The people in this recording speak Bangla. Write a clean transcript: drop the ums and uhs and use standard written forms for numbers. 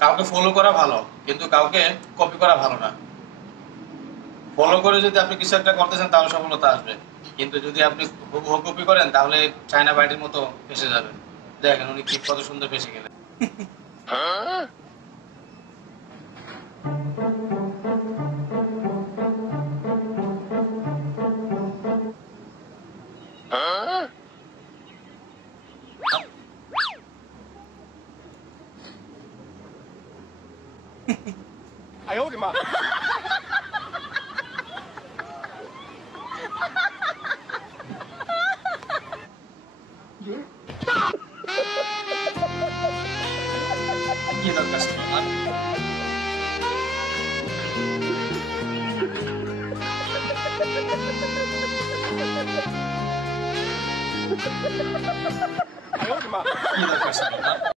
কাউকে ফলো করা ভালো, কিন্তু কাউকে কপি করা ভালো না। ফলো করে যদি আপনি কিছু একটা করতেছেন তাহলে সফলতা আসবে, কিন্তু যদি আপনি হুবহু কপি করেন তাহলে চায়না বাইটের মতো ফেসে যাবেন। দেখেন উনি কি কত সুন্দর ফেসে গেলেন। কি দরকার ছিল আমার? কি দরকার ছিল আমার?